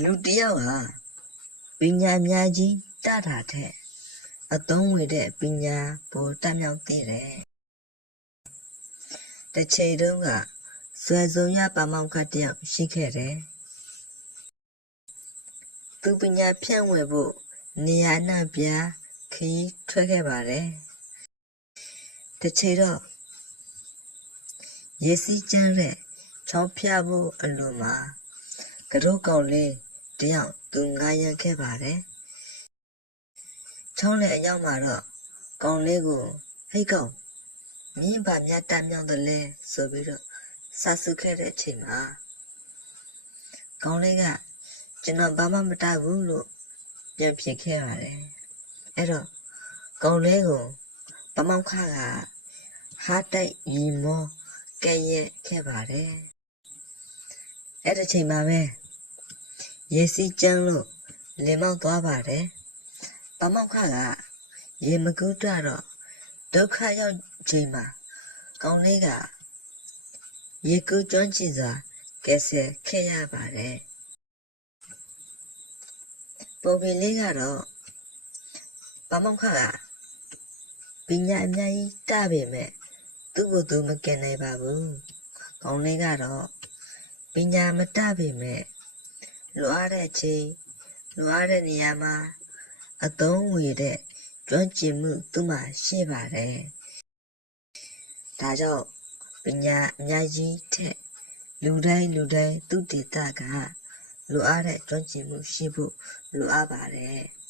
လူတယောက်ဟာပညာများကြီးတတာထက်အသုံးဝင်တဲ့ပညာပိုတတ်မြောက်သေးတယ်။တစ်ချိန်တုန်းကဆွေစုံရပါမောက္ခတယောက်ရှိခဲ့တယ်။သူပညာဖြန့်ဝေဖို့နေရာနှံ့ပြားခရီးထွက်ခဲ့ပါတယ်။တစ်ချိန်တော့ရေစီးကျန်းတဲ့ချောင်းဖျားဖို့အလိုမှာကတော့ကောင်လေးတယောက်သူငားရမ်းခဲ့ပါတယ်။ချောင်းလေအရောက်မှာတော့ကောင်လေးကိုဟိတ်ကောင်မြင်းပါမြတ်တမြောင်းတယ်လဲဆိုပြီးတော့ဆာစုခဲ့တဲ့အချိန်မှာကောင်လေးကကျွန်တော်ဘာမှမတတ်ဘူးလို့ပြန်ဖြစ်ခဲ့ပါတယ်။အဲ့တော့ကောင်လေးကိုပမောက္ခကဟာတိုက်ရီမောကဲ့ရဲ့ခဲ့ပါတယ်။အဲ့ဒီချိန်မှာပဲရေစီးကျန်းလို့လင်မောက်သွားပါတယ်။ပမောက္ခကရေမကူးတော့ဒုက္ခရောက်ချိန်မှာကောင်လေးကရေကူးကျွမ်းကျင်စွာကဲဆယ်ခဲ့ရပါတယ်။ပုံပြင်လေးကတော့ပမောက္ခကပညာအများကြီးတပေမဲ့သူ့ကိုယ်သူမကင်နိုင်ပါဘူး။ကောင်လေးကတော့ပညာမတပေမဲ့လိုအပ်တဲ့အချိန်လိုအပ်တဲ့နေရာမှာအသုံးဝင်တဲ့ကျွမ်းကျင်မှုသူ့မှာရှိပါတယ်။ဒါကြောင့်ပညာအများကြီးထက်လူတိုင်းသူ့ဒေသကလိုအပ်တဲ့ကျွမ်းကျင်မှုရှိဖို့လိုအပ်ပါတယ်။